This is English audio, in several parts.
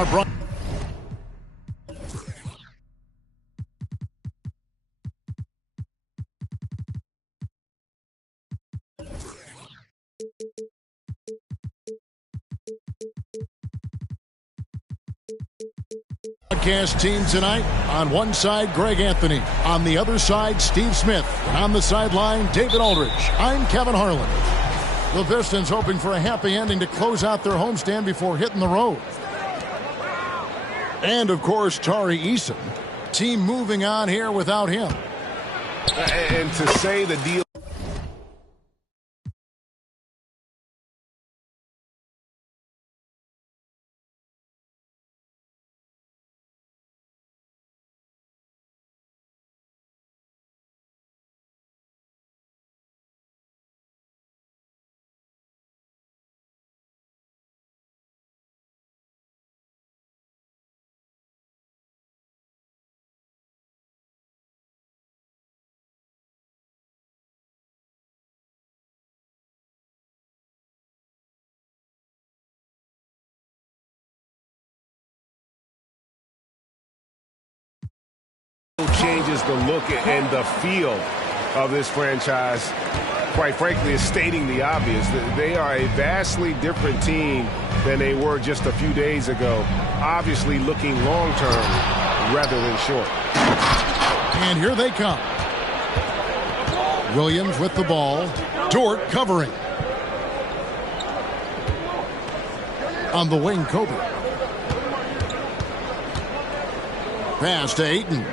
Our broadcast team tonight. On one side, Greg Anthony. On the other side, Steve Smith. And on the sideline, David Aldridge. I'm Kevin Harlan. The Pistons hoping for a happy ending to close out their homestand before hitting the road. And, of course, Tari Eason. Team moving on here without him. And to say the deal. Changes the look and the feel of this franchise. Quite frankly, is stating the obvious. They are a vastly different team than they were just a few days ago. Obviously looking long-term rather than short. And here they come. Williams with the ball. Dort covering. On the wing, Kobe. Pass to Ayton.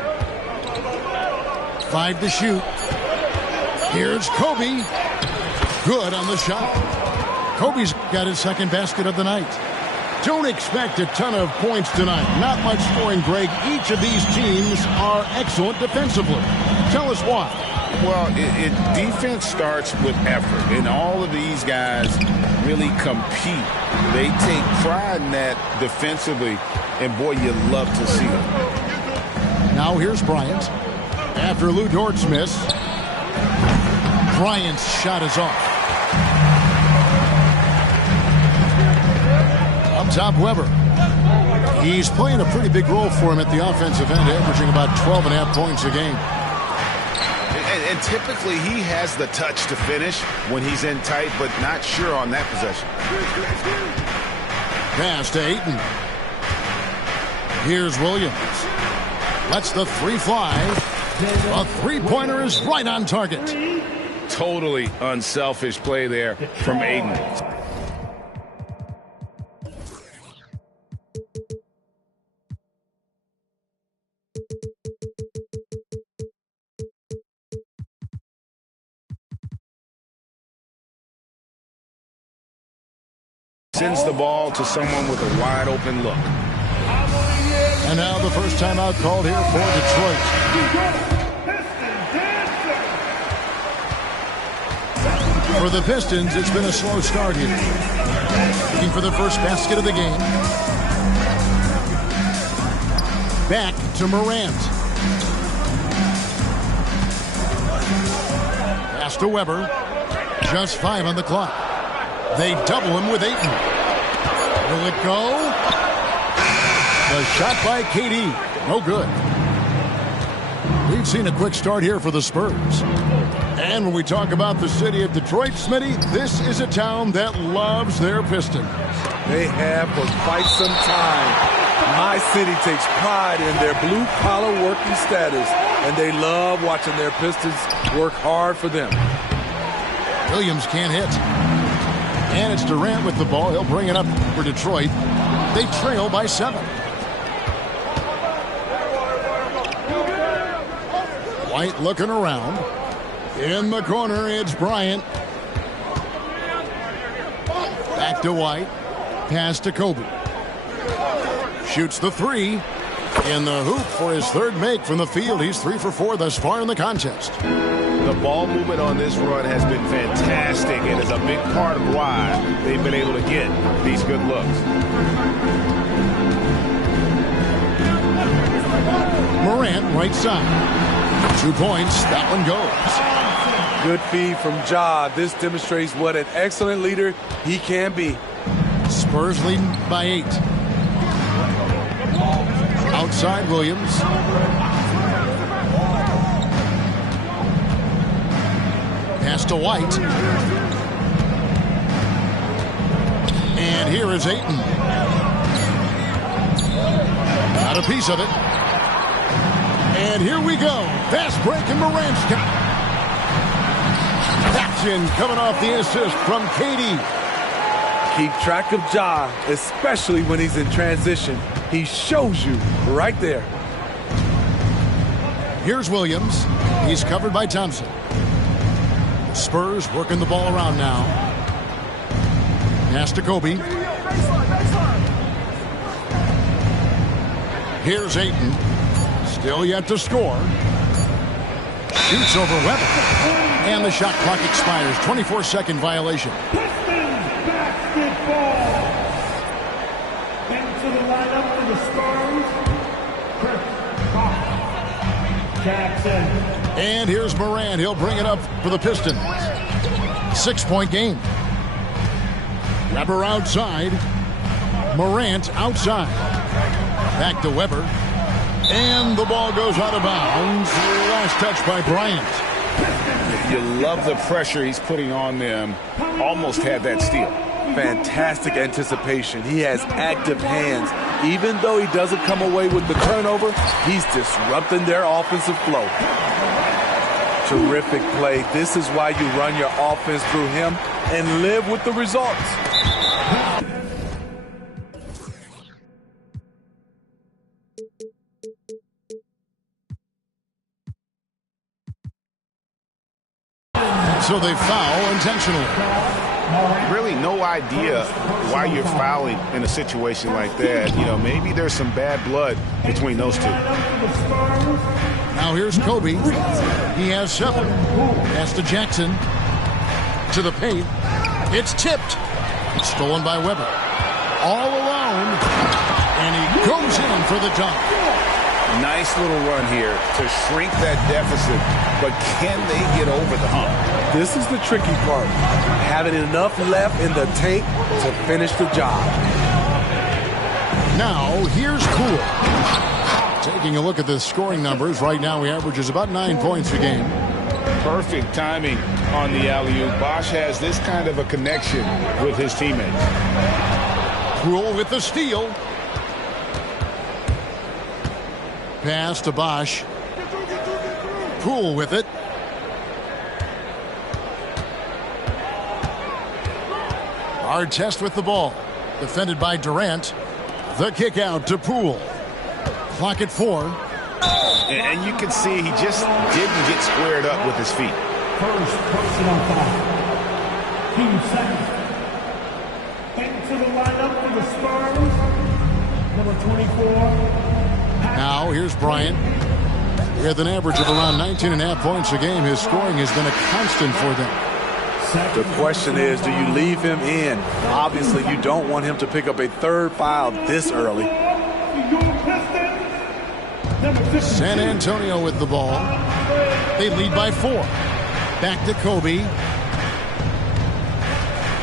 5 to shoot. Here's Kobe. Good on the shot. Kobe's got his second basket of the night. Don't expect a ton of points tonight. Not much scoring, Greg. Each of these teams are excellent defensively. Tell us why. Well, defense starts with effort, and all of these guys really compete. They take pride in that defensively, and boy, you love to see it. Now here's Bryant. After Lou Dort's miss, Bryant's shot is off. Up top, Weber. He's playing a pretty big role for him at the offensive end, averaging about 12.5 points a game. And typically he has the touch to finish when he's in tight, but not sure on that possession. Pass to Ayton. Here's Williams. Lets the three fly. A three-pointer is right on target. Totally unselfish play there from Ayton. Sends the ball to someone with a wide-open look. And now the first timeout called here for Detroit. For the Pistons, it's been a slow start here. Looking for the first basket of the game. Back to Morant. Pass to Weber. Just 5 on the clock. They double him with Ayton. Will it go? The shot by KD. No good. We've seen a quick start here for the Spurs. And when we talk about the city of Detroit, Smitty, this is a town that loves their Pistons. They have for quite some time. My city takes pride in their blue-collar working status, and they love watching their Pistons work hard for them. Williams can't hit. And it's Durant with the ball. He'll bring it up for Detroit. They trail by 7. White looking around. In the corner, it's Bryant. Back to White. Pass to Kobe. Shoots the 3. In the hoop for his third make from the field. He's 3 for 4 thus far in the contest. The ball movement on this run has been fantastic and is a big part of why they've been able to get these good looks. Morant, right side. 2 points. That one goes. Good feed from Ja. This demonstrates what an excellent leader he can be. Spurs leading by 8. Outside Williams. Pass to White. And here is Ayton. Got a piece of it. And here we go. Fast break, and Morant's got it. Action coming off the assist from KD. Keep track of Ja, especially when he's in transition. He shows you right there. Here's Williams. He's covered by Thompson. The Spurs working the ball around now. Pass to Kobe. Here's Ayton. Still yet to score. Shoots over Weber. And the shot clock expires. 24-second violation. Pistons basketball. Into the lineup for the Spurs. Chris Jackson. And here's Morant. He'll bring it up for the Pistons. 6-point game. Weber outside. Morant outside. Back to Weber. And the ball goes out of bounds. Last touch by Bryant. You love the pressure he's putting on them. Almost had that steal. Fantastic anticipation. He has active hands. Even though he doesn't come away with the turnover, he's disrupting their offensive flow. Terrific play. This is why you run your offense through him and live with the results. So they foul intentionally. Really no idea why you're fouling in a situation like that. You know, maybe there's some bad blood between those two. Now here's Kobe. He has 7. Pass to Jackson. To the paint. It's tipped. It's stolen by Weber. All alone. And he goes in for the dunk. Nice little run here to shrink that deficit, but can they get over the hump? This is the tricky part. Having enough left in the tank to finish the job. Now, here's Poole. Taking a look at the scoring numbers. Right now, he averages about 9 points a game. Perfect timing on the alley-oop. Bosch has this kind of a connection with his teammates. Poole with the steal. Pass to Bosch. Poole with it. Hard test with the ball. Defended by Durant. The kick out to Poole. Clock at 4. And you can see he just didn't get squared up with his feet. First personal foul. Team second. Into the lineup for the Spurs. Number 24. Now, here's Bryant. With an average of around 19.5 points a game, his scoring has been a constant for them. The question is, do you leave him in? Obviously, you don't want him to pick up a third foul this early. San Antonio with the ball. They lead by 4. Back to Kobe.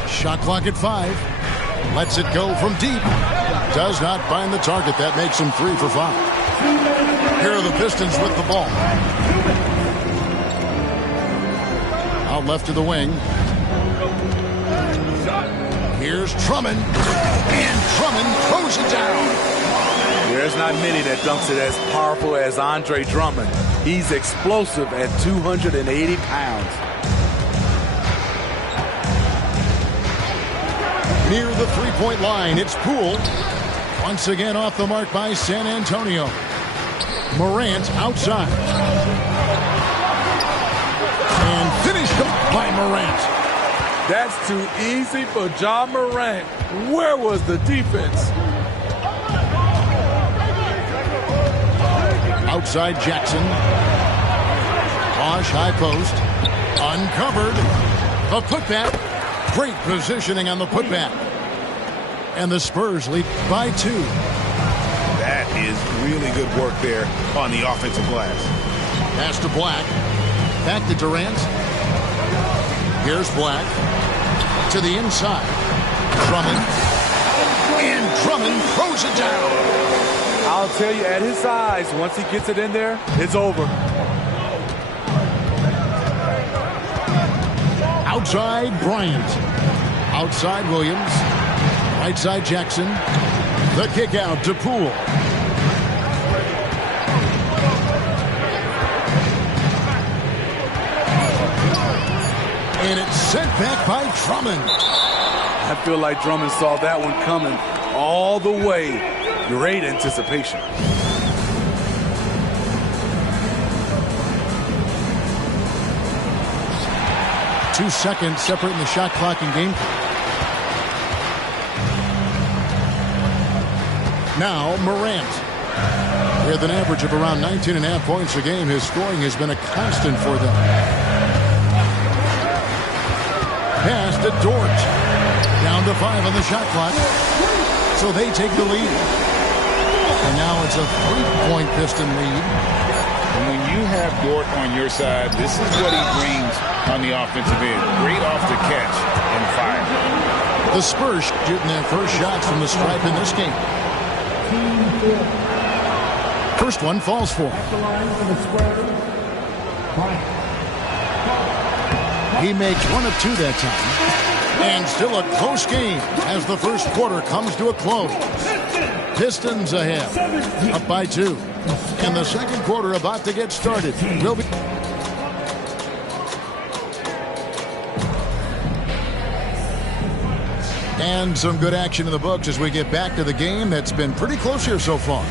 Shot clock at 5. Lets it go from deep. Does not find the target. That makes him 3 for 5. Here are the Pistons with the ball. Out left to the wing. Here's Drummond. And Drummond throws it down. There's not many that dunks it as powerful as Andre Drummond. He's explosive at 280 pounds. Near the three-point line, it's Poole. Once again off the mark by San Antonio. Morant outside. And finished up by Morant. That's too easy for Ja Morant. Where was the defense? Outside Jackson. Bosch high post. Uncovered. The putback. Great positioning on the putback. And the Spurs lead by 2. That is really good work there on the offensive glass. Pass to Black. Back to Durant. Here's Black. To the inside. Drummond. And Drummond throws it down. I'll tell you, at his size, once he gets it in there, it's over. Outside Bryant. Outside Williams. Right side Jackson. The kick out to Poole. And it's sent back by Drummond. I feel like Drummond saw that one coming all the way. Great anticipation. Two seconds separating the shot clock and game clock. Now Morant. With an average of around 19.5 points a game, his scoring has been a constant for them. Pass to Dort. Down to 5 on the shot clock. So they take the lead. And now it's a 3-point Piston lead. And when you have Dort on your side, this is what he brings on the offensive end. Great off the catch and fire. The Spurs shooting their first shots from the stripe in this game. First one falls for him. He makes 1 of 2 that time. And still a close game as the first quarter comes to a close. Pistons ahead, up by 2. And the second quarter about to get started. Will be. And some good action in the books as we get back to the game that's been pretty close here so far.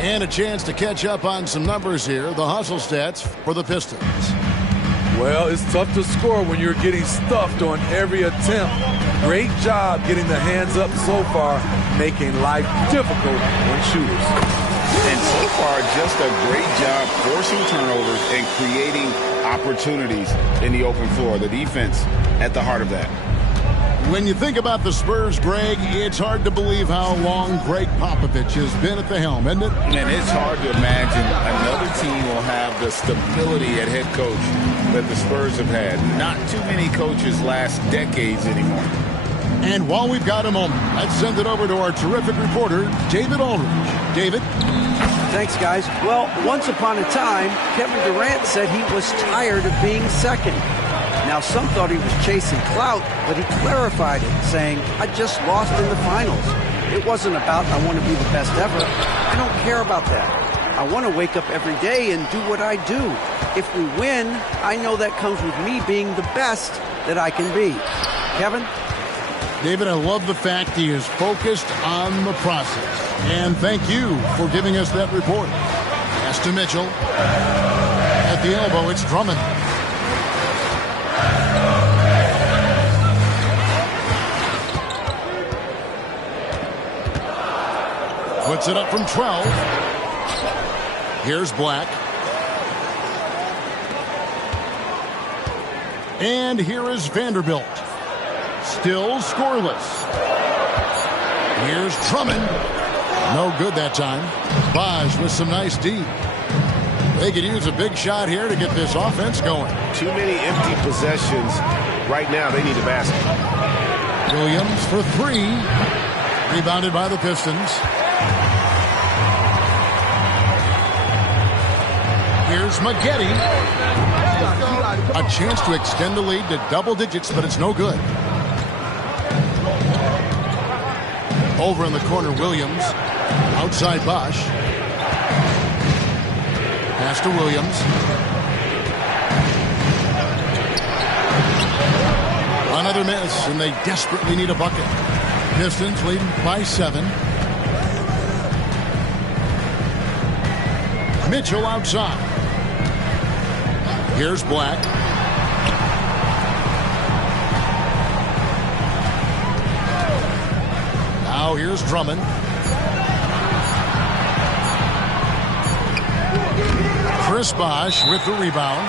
And a chance to catch up on some numbers here. The hustle stats for the Pistons. Well, it's tough to score when you're getting stuffed on every attempt. Great job getting the hands up so far, making life difficult on shooters. And so far, just a great job forcing turnovers and creating opportunities in the open floor. The defense at the heart of that. When you think about the Spurs, Greg, it's hard to believe how long Greg Popovich has been at the helm, isn't it? And it's hard to imagine another team will have the stability at head coach that the Spurs have had. Not too many coaches last decades anymore. And while we've got a moment, let's send it over to our terrific reporter, David Aldridge. David? Thanks, guys. Well, once upon a time, Kevin Durant said he was tired of being second. Now, some thought he was chasing clout, but he clarified it, saying, I just lost in the finals. It wasn't about I want to be the best ever. I don't care about that. I want to wake up every day and do what I do. If we win, I know that comes with me being the best that I can be. Kevin? David, I love the fact he is focused on the process. And thank you for giving us that report. Pass to Mitchell. At the elbow, it's Drummond. Puts it up from 12. Here's Black. And here is Vanderbilt. Still scoreless. Here's Drummond. No good that time. Bosch with some nice D. They could use a big shot here to get this offense going. Too many empty possessions. Right now, they need a basket. Williams for 3. Rebounded by the Pistons. Here's Maggette. A chance to extend the lead to double digits, but it's no good. Over in the corner, Williams. Outside Bosch. Pass to Williams. Another miss, and they desperately need a bucket. Pistons leading by 7. Mitchell outside. Here's Black. Now here's Drummond. Chris Bosch with the rebound.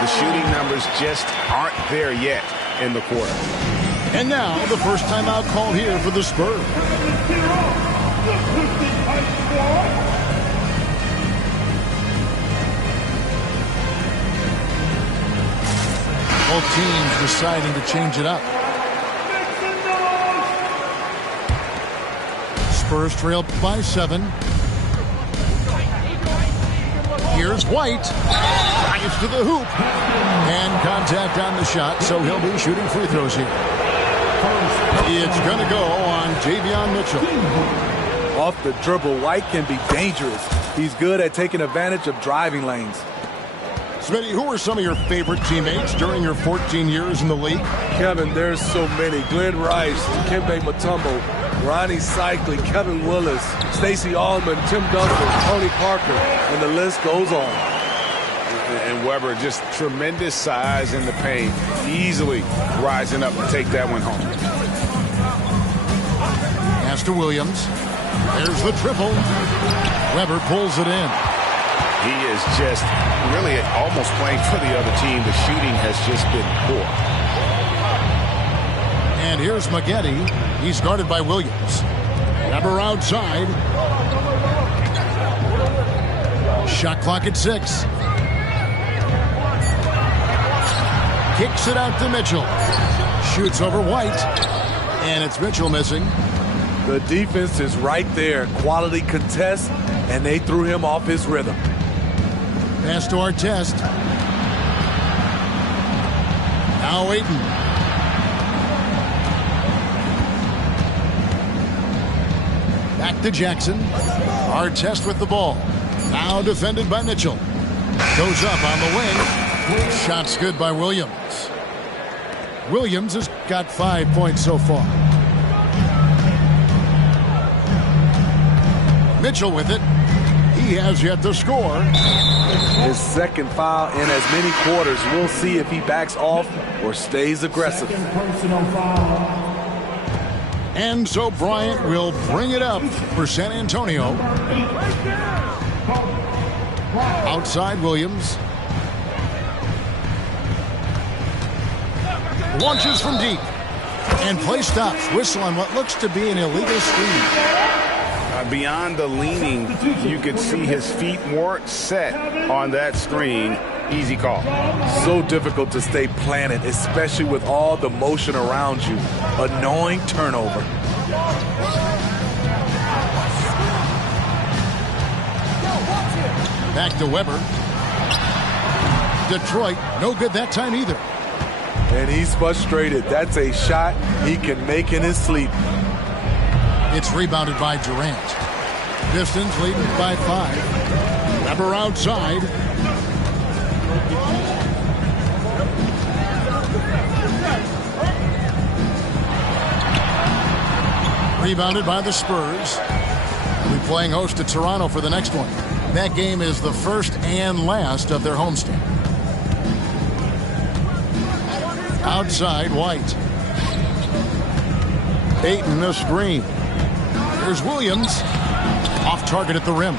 The shooting numbers just aren't there yet in the quarter. And now the first timeout called here for the Spurs. Both teams deciding to change it up. Spurs trail by 7. Here's White. Drives to the hoop. And contact on the shot, so he'll be shooting free throws here. It's going to go on Javion Mitchell. Off the dribble, White can be dangerous. He's good at taking advantage of driving lanes. Smitty, who were some of your favorite teammates during your 14 years in the league? Kevin, there's so many. Glenn Rice, Dikembe Mutombo, Ronnie Cycli, Kevin Willis, Stacey Allman, Tim Duncan, Tony Parker, and the list goes on. And Weber, just tremendous size in the paint, easily rising up to take that one home. Pass to Williams. There's the triple. Weber pulls it in. He is just really almost playing for the other team. The shooting has just been poor. And here's Maggette. He's guarded by Williams. Weber outside. Shot clock at 6. Kicks it out to Mitchell. Shoots over White. And it's Mitchell missing. The defense is right there. Quality contest, and they threw him off his rhythm. Pass to Artest. Now Ayton. Back to Jackson. Artest with the ball. Now defended by Mitchell. Goes up on the wing. Shot's good by Williams. Williams has got 5 points so far. Mitchell with it. He has yet to score. His second foul in as many quarters. We'll see if he backs off or stays aggressive. And so Bryant will bring it up for San Antonio. Outside Williams. Launches from deep. And play stops. Whistle on what looks to be an illegal screen. Beyond the leaning, you could see his feet weren't set on that screen. Easy call. So difficult to stay planted, especially with all the motion around you. Annoying turnover. Back to Weber. Detroit, no good that time either. And he's frustrated. That's a shot he can make in his sleep. It's rebounded by Durant. Pistons leading by 5. Weber outside. Rebounded by the Spurs. We'll be playing host to Toronto for the next one. That game is the first and last of their homestand. Outside, White. Ayton the screen. Here's Williams. Off target at the rim.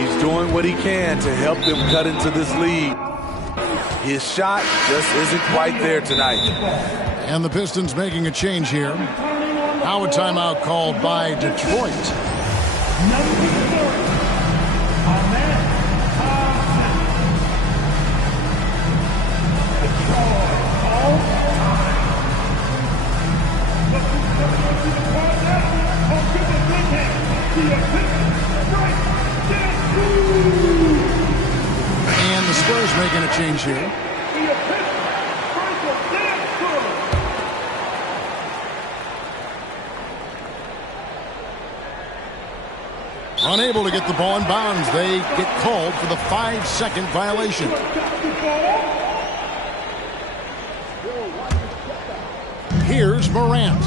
He's doing what he can to help them cut into this lead. His shot just isn't quite there tonight. And the Pistons making a change here. Now a timeout called by Detroit. And the Spurs making a change here. Unable to get the ball in bounds. They get called for the 5-second violation. Here's Morant.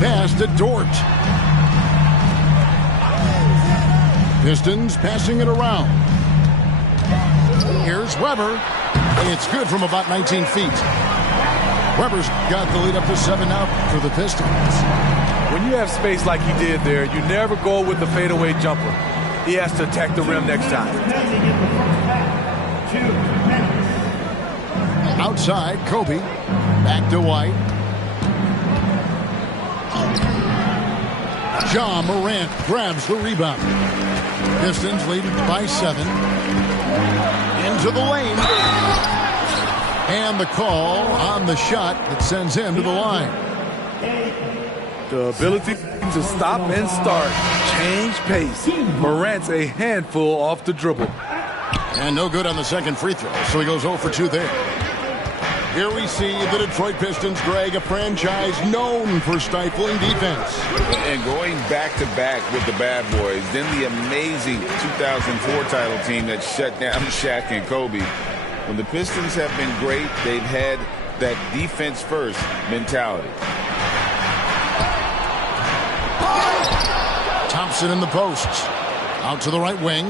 Pass to Dort. Pistons passing it around. Here's Weber. It's good from about 19 feet. Weber's got the lead up to 7 now for the Pistons. When you have space like he did there, you never go with the fadeaway jumper. He has to attack the rim next time. Outside, Kobe. Back to White. Ja Morant grabs the rebound. Pistons leading by 7. Into the lane. And the call on the shot that sends him to the line. The ability to stop and start, change pace. Morant's a handful off the dribble. And no good on the second free throw, so he goes 0 for 2 there. Here we see the Detroit Pistons, Greg, a franchise known for stifling defense. And going back-to-back with the bad boys, then the amazing 2004 title team that shut down Shaq and Kobe. When the Pistons have been great, they've had that defense-first mentality. Thompson in the posts. Out to the right wing.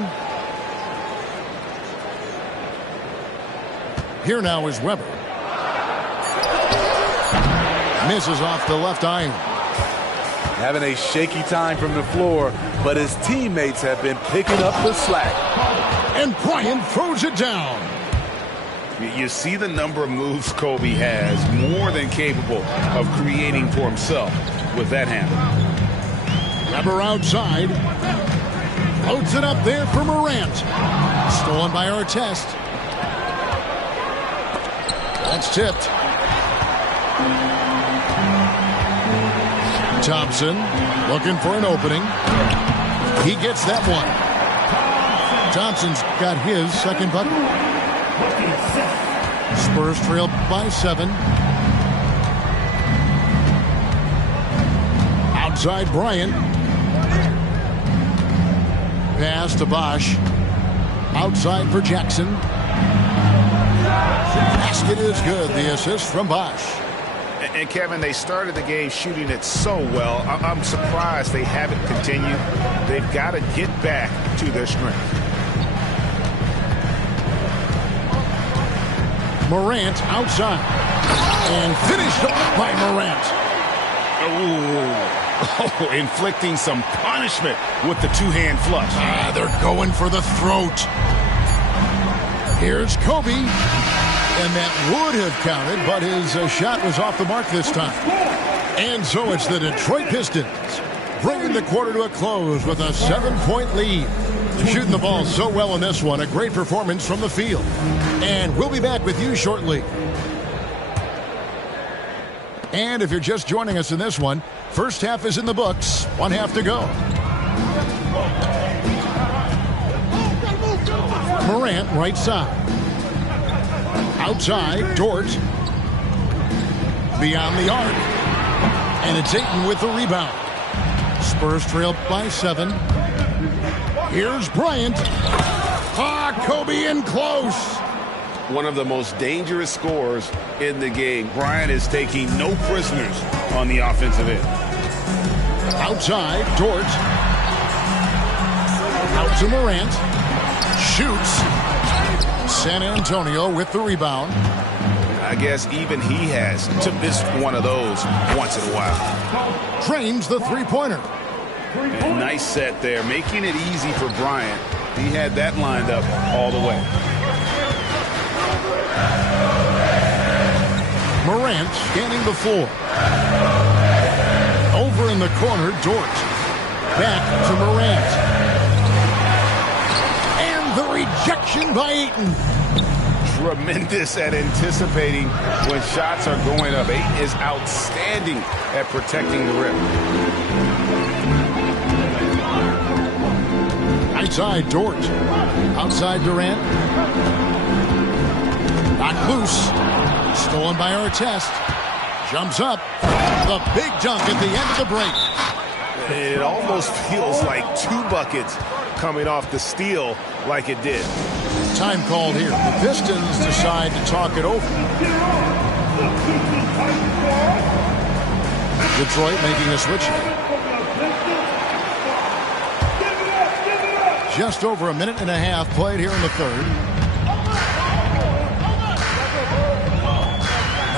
Here now is Weber. Misses off the left iron. Having a shaky time from the floor, but his teammates have been picking up the slack. And Bryant throws it down. You see the number of moves Kobe has, more than capable of creating for himself with that handle. Weber outside. Floats it up there for Morant. Stolen by Artest. That's tipped. Thompson looking for an opening. He gets that one. Thompson's got his second bucket. Spurs trail by 7. Outside Bryant. Pass to Bosch. Outside for Jackson. Basket is good. The assist from Bosch. And Kevin, they started the game shooting it so well. I'm surprised they haven't continued. They've got to get back to their strength. Morant outside. And finished off by Morant. Oh, inflicting some punishment with the two-hand flush. They're going for the throat. Here's Kobe. And that would have counted, but his shot was off the mark this time. And so it's the Detroit Pistons bringing the quarter to a close with a 7-point lead. Shooting the ball so well in this one. A great performance from the field. And we'll be back with you shortly. And if you're just joining us in this one, first half is in the books. 1 half to go. Morant right side. Outside, Dort. Beyond the arc. And it's Ayton with the rebound. Spurs trail by 7. Here's Bryant. Kobe in close. One of the most dangerous scorers in the game. Bryant is taking no prisoners on the offensive end. Outside, Dort. Out to Morant. Shoots. San Antonio with the rebound. I guess even he has to miss one of those once in a while. Drains the three-pointer. And nice set there, making it easy for Bryant. He had that lined up all the way. Morant scanning the floor. Over in the corner, Dort. Back to Morant. And the rejection by Ayton. Tremendous at anticipating when shots are going up. Ayton is outstanding at protecting the rim. Outside Dort. Outside Durant. Knocked loose. Stolen by Artest. Jumps up. The big dunk at the end of the break. It almost feels like 2 buckets coming off the steal like it did. Time called here. The Pistons decide to talk it over. Detroit making a switch. Just over a minute and a half played here in the third.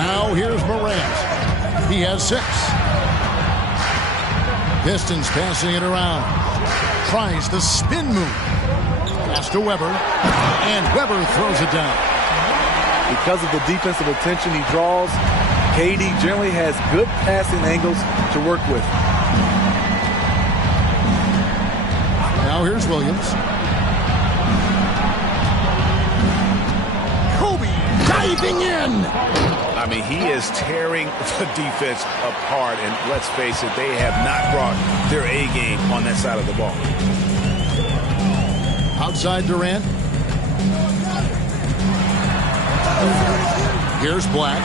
Now here's Morant. He has 6. Pistons passing it around. Tries the spin move. Pass to Weber. And Weber throws it down. Because of the defensive attention he draws, KD generally has good passing angles to work with. Now here's Williams. Kobe diving in. I mean, he is tearing the defense apart, and let's face it, they have not brought their A game on that side of the ball. Outside Durant. Here's Black.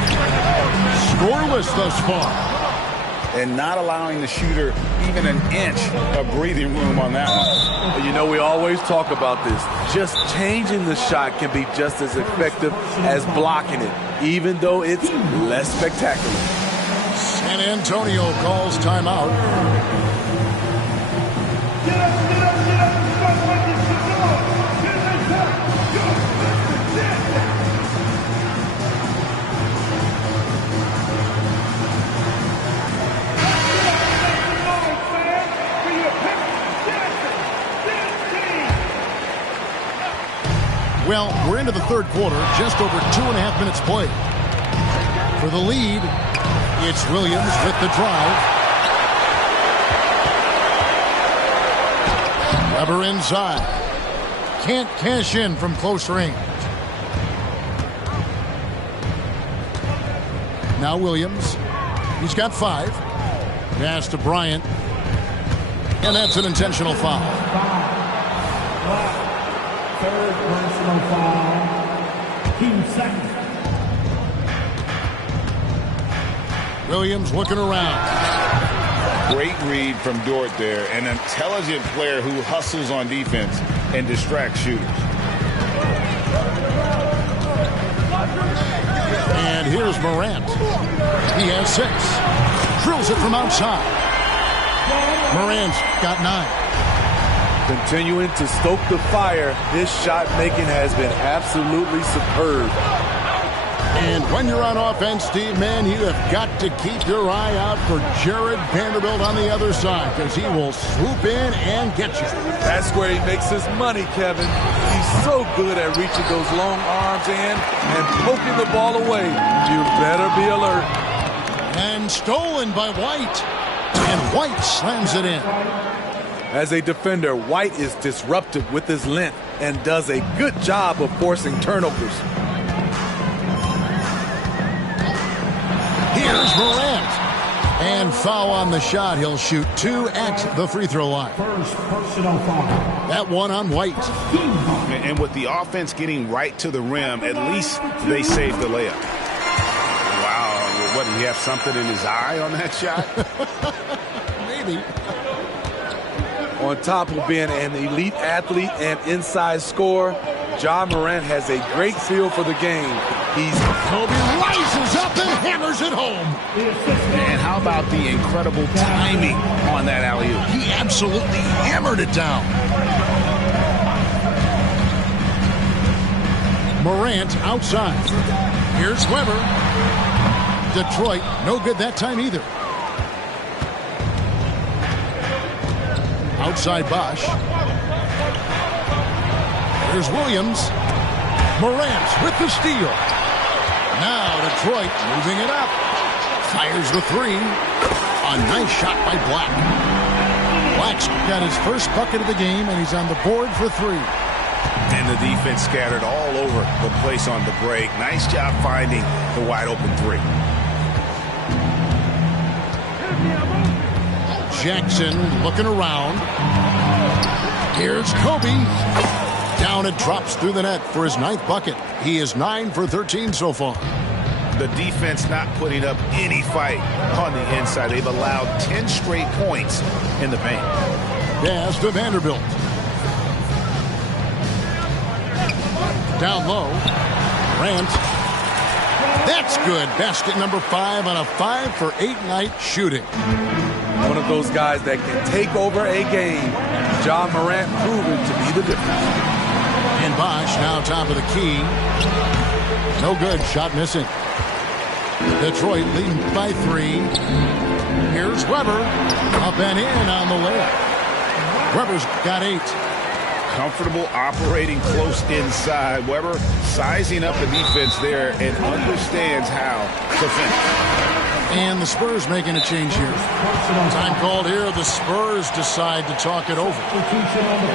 Scoreless thus far. And not allowing the shooter even an inch of breathing room on that one. You know, we always talk about this. Just changing the shot can be just as effective as blocking it, even though it's less spectacular. San Antonio calls timeout. Well, we're into the third quarter, just over 2.5 minutes played. For the lead, it's Williams with the drive. Weber inside. Can't cash in from close range. Now Williams. He's got 5. Pass to Bryant. And that's an intentional foul. Third personal foul. Team second. Williams looking around. Great read from Dort there. An intelligent player who hustles on defense and distracts shooters. And here's Morant. He has 6. Drills it from outside. Morant's got 9. Continuing to stoke the fire, his shot making has been absolutely superb. And when you're on offense, Steve, man, you have got to keep your eye out for Jared Vanderbilt on the other side, because he will swoop in and get you. That's where he makes his money, Kevin. He's so good at reaching those long arms in and poking the ball away. You better be alert. And stolen by White. And White slams it in. As a defender, White is disruptive with his length and does a good job of forcing turnovers. Here's Morant. And foul on the shot. He'll shoot 2 at the free throw line. First personal foul. That one on White. And with the offense getting right to the rim, at least they saved the layup. Wow. What, did he have something in his eye on that shot? Maybe. On top of being an elite athlete and inside scorer, Ja Morant has a great feel for the game. Kobe rises up and hammers it home. And how about the incredible timing on that alley-oop? He absolutely hammered it down. Morant outside. Here's Weber. Detroit, no good that time either. Outside Bosch. Here's Williams. Morant with the steal. Now Detroit moving it up. Fires the 3. A nice shot by Black. Black's got his first bucket of the game, and he's on the board for 3. And the defense scattered all over the place on the break. Nice job finding the wide open 3. Jackson looking around. Here's Kobe. Down and drops through the net for his 9th bucket. He is 9 for 13 so far. The defense not putting up any fight on the inside. They've allowed 10 straight points in the paint. Pass to Vanderbilt. Down low. Grant. That's good. Basket number 5 on a 5 for 8 night shooting. One of those guys that can take over a game. Ja Morant proven to be the difference. And Bosch now top of the key. No good. Shot missing. Detroit leading by 3. Here's Weber. Up and in on the layup. Weber's got 8. Comfortable operating close inside. Weber sizing up the defense there and understands how to finish. And the Spurs making a change here. Time called here. The Spurs decide to talk it over.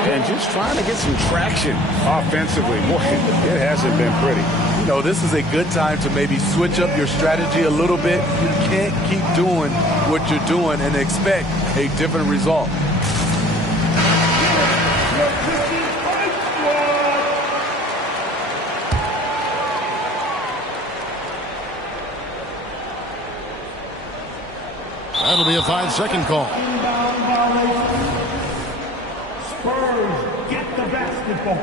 And just trying to get some traction offensively. Boy, it hasn't been pretty. You know, this is a good time to maybe switch up your strategy a little bit. You can't keep doing what you're doing and expect a different result. That'll be a 5-second call. Spurs get the basketball.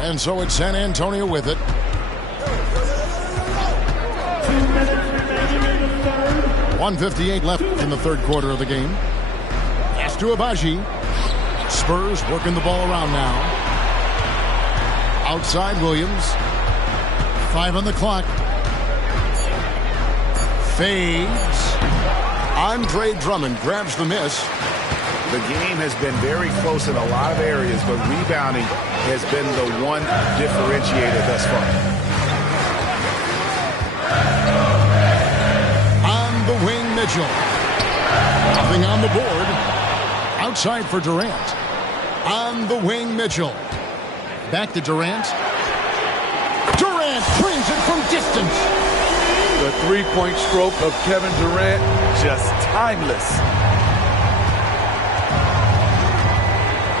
And so it's San Antonio with it. 2 minutes remaining in the third. 1:58 left in the third quarter of the game. Pass to Abaji. Spurs working the ball around now. Outside Williams. 5 on the clock. Fades. Andre Drummond grabs the miss. The game has been very close in a lot of areas, but rebounding has been the one differentiator thus far. On the wing, Mitchell. Nothing on the board. Outside for Durant. On the wing, Mitchell. Back to Durant. Durant brings it from distance. The three-point stroke of Kevin Durant, just timeless.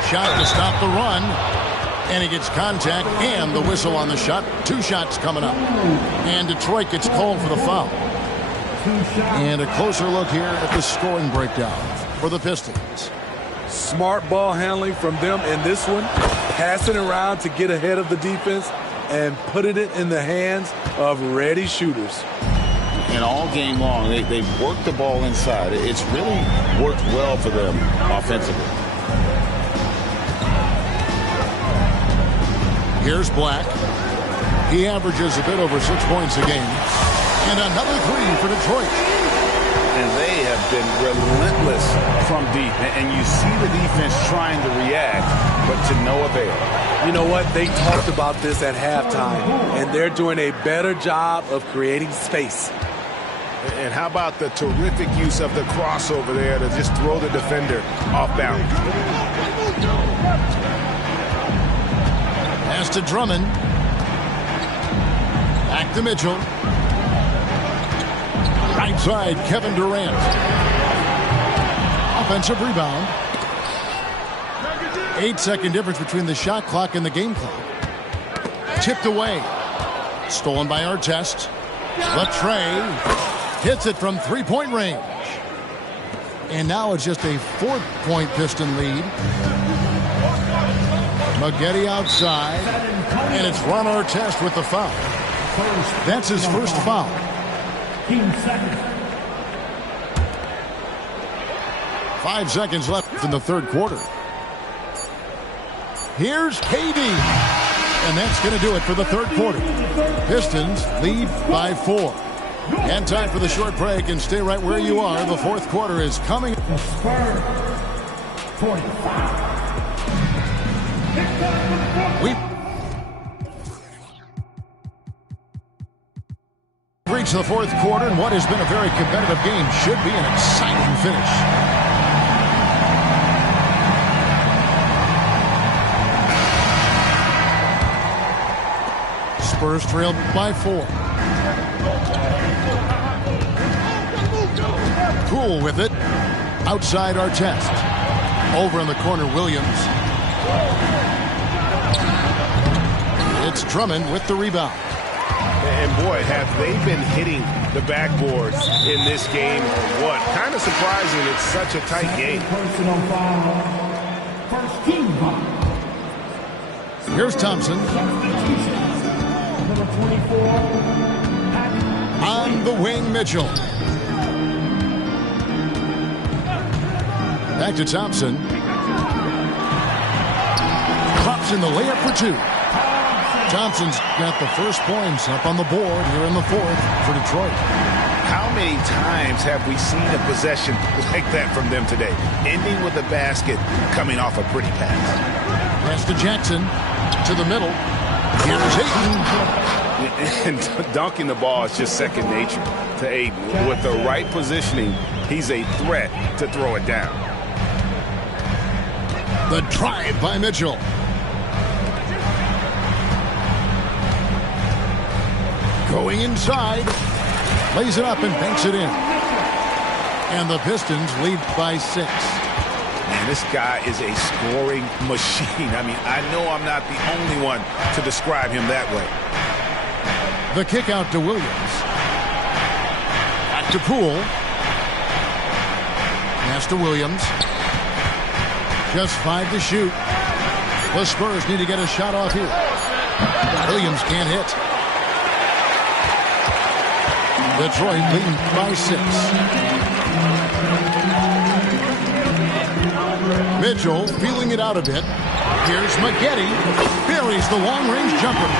Shot to stop the run. And he gets contact and the whistle on the shot. 2 shots coming up. And Detroit gets called for the foul. And a closer look here at the scoring breakdown for the Pistons. Smart ball handling from them in this one. Passing around to get ahead of the defense and putting it in the hands of ready shooters. And all game long, they've worked the ball inside. It's really worked well for them offensively. Here's Black. He averages a bit over 6 points a game. And another 3 for Detroit. And they have been relentless from deep. And you see the defense trying to react, but to no avail. You know what? They talked about this at halftime, and they're doing a better job of creating space. And how about the terrific use of the crossover there to just throw the defender off balance? Pass to Drummond. Back to Mitchell. Right side, Kevin Durant. Offensive rebound. 8-second difference between the shot clock and the game clock. Tipped away. Stolen by Artest. Latre hits it from 3-point range. And now it's just a 4-point Piston lead. Maggette outside. And it's Ron Artest with the foul. That's his first foul. 5 seconds left in the third quarter. Here's KD. And that's going to do it for the third quarter. Pistons lead by 4. And time for the short break, and stay right where you are. The fourth quarter is coming. The Spurs 45. We've reached the fourth quarter, and what has been a very competitive game should be an exciting finish. Spurs trailed by 4. Cool with it. Outside Artest. Over in the corner, Williams. It's Drummond with the rebound. And boy, have they been hitting the backboards in this game or what? Kind of surprising. It's such a tight game. Personal foul. First team foul. Here's Thompson. Number 24. On the wing, Mitchell. Back to Thompson. Drops in the layup for 2. Thompson's got the first points up on the board here in the fourth for Detroit. How many times have we seen a possession like that from them today? Ending with a basket, coming off a pretty pass. Pass to Jackson, to the middle. Here's Ayton. And dunking the ball is just second nature to Ayton. With the right positioning, he's a threat to throw it down. The drive by Mitchell. Going inside. Lays it up and banks it in. And the Pistons lead by 6. Man, this guy is a scoring machine. I mean, I know I'm not the only one to describe him that way. The kick out to Williams. Back to Poole. Pass to Williams. Just 5 to shoot. The Spurs need to get a shot off here. Williams can't hit. Detroit leading by 6. Mitchell feeling it out a bit. Here's McGetty. Buries the long-range jumper.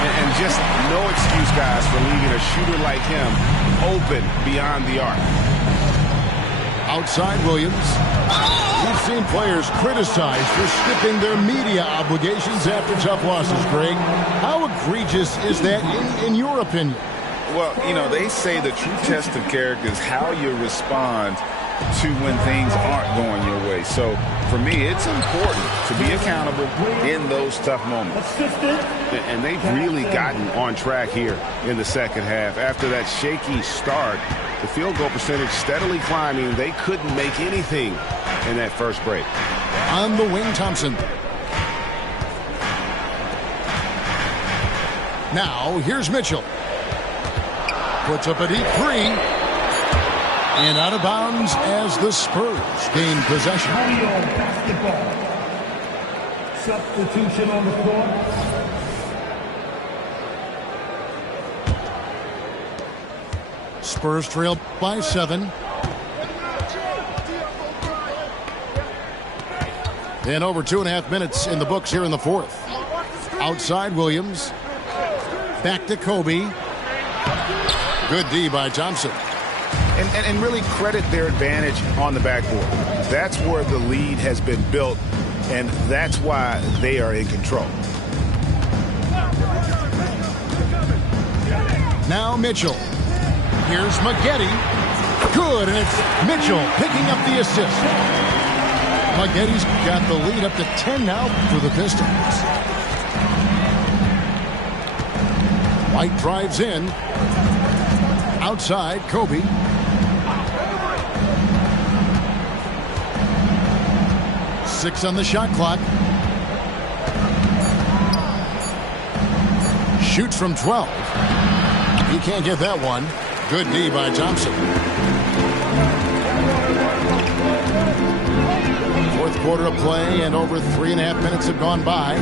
And just no excuse, guys, for leaving a shooter like him open beyond the arc. Outside Williams. We've seen players criticized for skipping their media obligations after tough losses, Greg. How egregious is that in your opinion? Well, you know, they say the true test of character is how you respond to when things aren't going your way. So, for me, it's important to be accountable in those tough moments. And they've really gotten on track here in the second half. After that shaky start, the field goal percentage steadily climbing. They couldn't make anything in that first break. On the wing, Thompson. Now, here's Mitchell. Puts up a deep 3. And out of bounds as the Spurs gain possession. Basketball. Substitution on the floor. Spurs trail by 7. And over 2.5 minutes in the books here in the fourth. Outside Williams. Back to Kobe. Good D by Thompson. And really credit their advantage on the backboard. That's where the lead has been built, and that's why they are in control. Now Mitchell. Here's McGetty. Good, and it's Mitchell picking up the assist. McGetty's got the lead up to 10 now for the Pistons. White drives in. Outside, Kobe. Six on the shot clock. Shoots from 12. He can't get that one. Good D by Thompson. Fourth quarter of play, and over 3.5 minutes have gone by.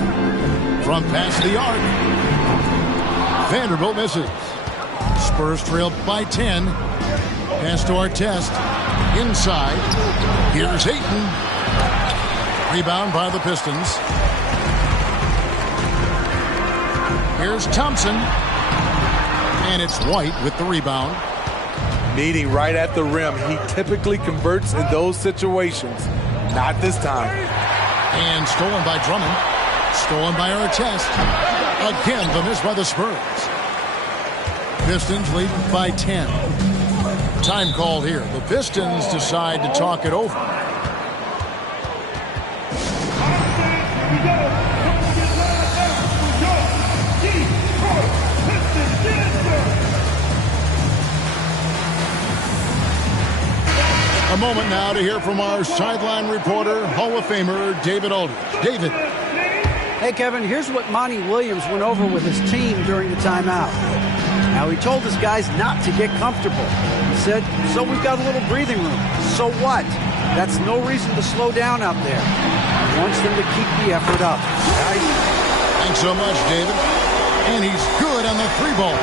From past the arc. Vanderbilt misses. Spurs trail by 10. Pass to Artest. Inside. Here's Ayton. Rebound by the Pistons. Here's Thompson. And it's White with the rebound. Meeting right at the rim. He typically converts in those situations. Not this time. And stolen by Drummond. Stolen by Artest. Again, the miss by the Spurs. Pistons lead by 10. Time called here. The Pistons decide to talk it over. A moment now to hear from our sideline reporter, Hall of Famer David Aldridge. David. Hey, Kevin, here's what Monty Williams went over with his team during the timeout. Now, he told his guys not to get comfortable. He said, so we've got a little breathing room. So what? That's no reason to slow down out there. He wants them to keep the effort up. Guys? Thanks so much, David. And he's good on the 3-ball.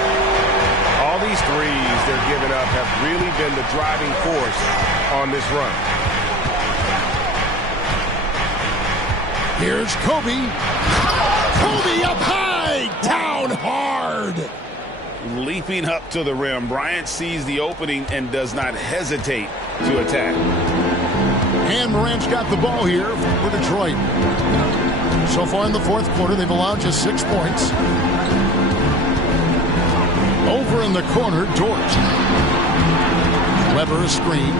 All these threes they're giving up have really been the driving force on this run. Here's Kobe. Kobe up high, down hard. leaping up to the rim. Bryant sees the opening and does not hesitate to attack. And Morant's got the ball here for Detroit. So far in the fourth quarter, they've allowed just 6 points. Over in the corner, Dort. Weber a screen.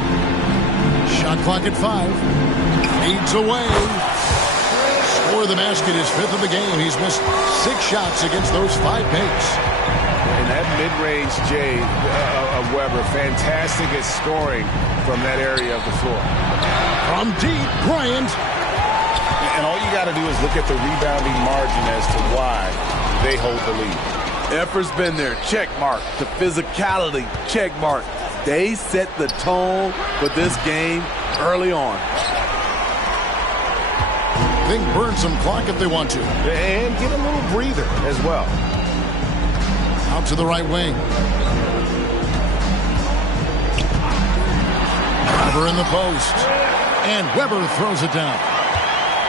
Shot clock at 5. Fades away. Score of the basket, his 5th of the game. He's missed 6 shots against those 5 makes. And that mid-range J of Weber, fantastic at scoring from that area of the floor. From deep, Bryant. And all you got to do is look at the rebounding margin as to why they hold the lead. Effort's been there, check mark. The physicality, check mark. They set the tone for this game early on. They can burn some clock if they want to. And get a little breather as well. Out to the right wing. Weber in the post. And Weber throws it down.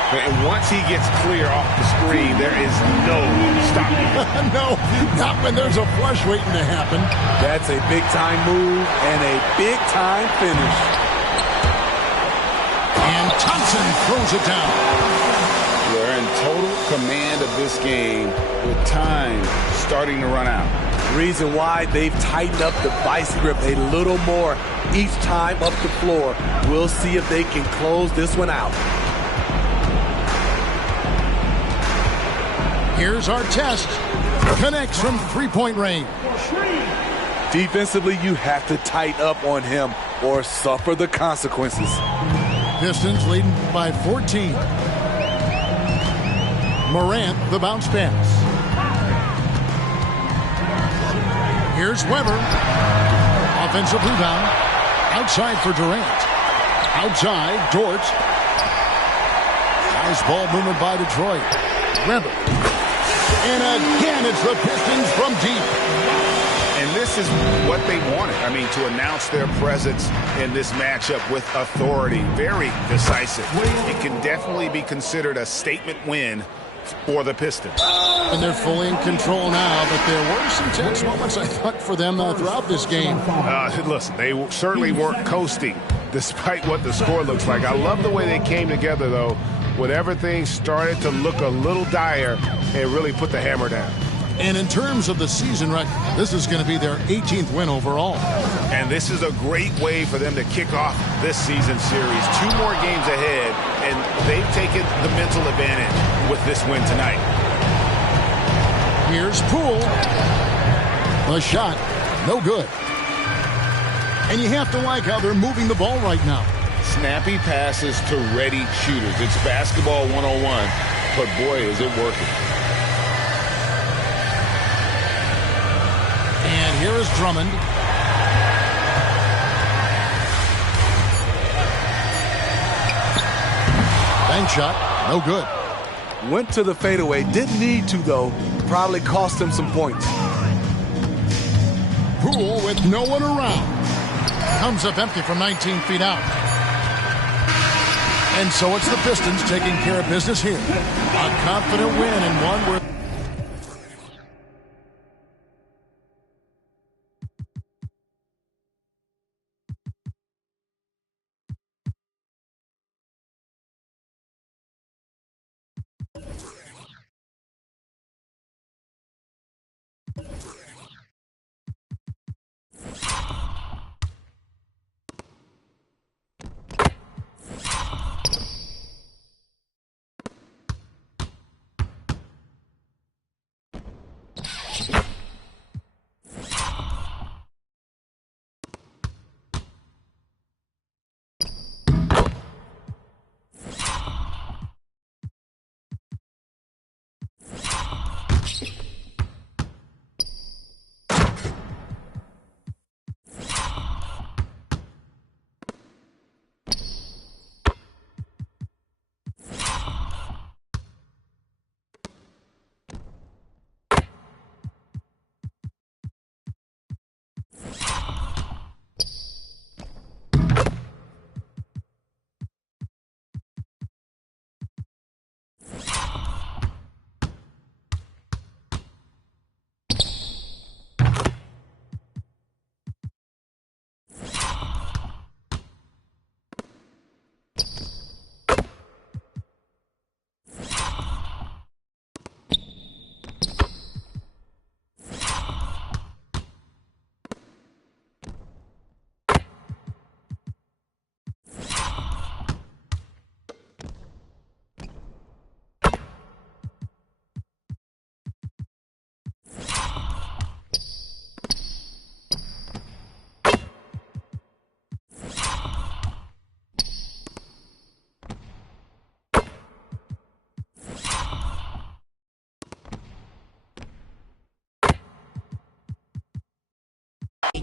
And once he gets clear off the screen, there is no stopping him. No, not when there's a flush waiting to happen. That's a big-time move and a big-time finish. And Thompson throws it down. They're in total command of this game with time starting to run out. Reason why they've tightened up the vice grip a little more each time up the floor. We'll see if they can close this one out. Here's our test. Connects from three-point range. Defensively, you have to tighten up on him or suffer the consequences. Pistons leading by 14. Morant, the bounce pass. Here's Weber. Offensive rebound. Outside for Durant. Outside, Dort. Nice ball movement by Detroit. Weber. And again, it's the Pistons from deep. And this is what they wanted. I mean, to announce their presence in this matchup with authority. Very decisive. It can definitely be considered a statement win for the Pistons. And they're fully in control now, but there were some tense moments, I thought, for them throughout this game. Listen, they certainly weren't coasting, despite what the score looks like. I love the way they came together, though, when everything started to look a little dire and really put the hammer down. And in terms of the season record, this is going to be their 18th win overall. And this is a great way for them to kick off this season series. 2 more games ahead, and they've taken the mental advantage with this win tonight. Here's Poole. The shot, no good. And you have to like how they're moving the ball right now. Snappy passes to ready shooters. It's basketball 101, but boy, is it working. And here is Drummond. Bank shot, no good. Went to the fadeaway. Didn't need to, though. Probably cost him some points. Poole with no one around. Comes up empty from 19 feet out. And so it's the Pistons taking care of business here. A confident win and one where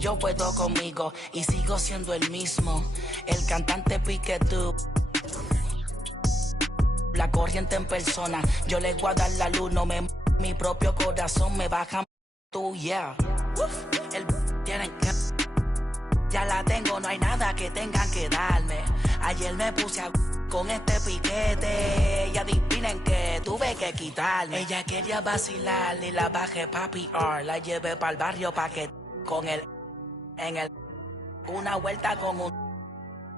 yo puedo conmigo y sigo siendo el mismo. El cantante pique tú. La corriente en persona, yo le voy a dar la luz, no me mi propio corazón me baja tú, yeah. El tienen que ya la tengo, no hay nada que tengan que darme. Ayer me puse a con este piquete y adivinen que tuve que quitarme. Ella quería vacilar y la bajé pa' PR. La llevé pa'l barrio pa' que con él en el una vuelta con un.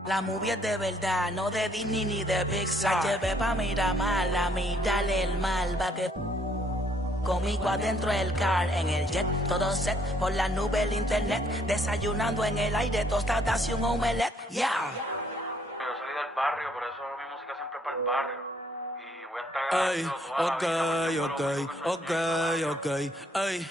La movie es de verdad, no de Disney ni de Pixar. La llevé pa' Miramar, a mirarle el mal pa' que conmigo adentro del car, en el jet, todo set, por la nube el internet, desayunando en el aire, tostadas y un omelette, yeah. Yo salí del barrio, por eso mi música siempre es para el barrio. Y voy a estar agradecido toda la vida. Ok, ay.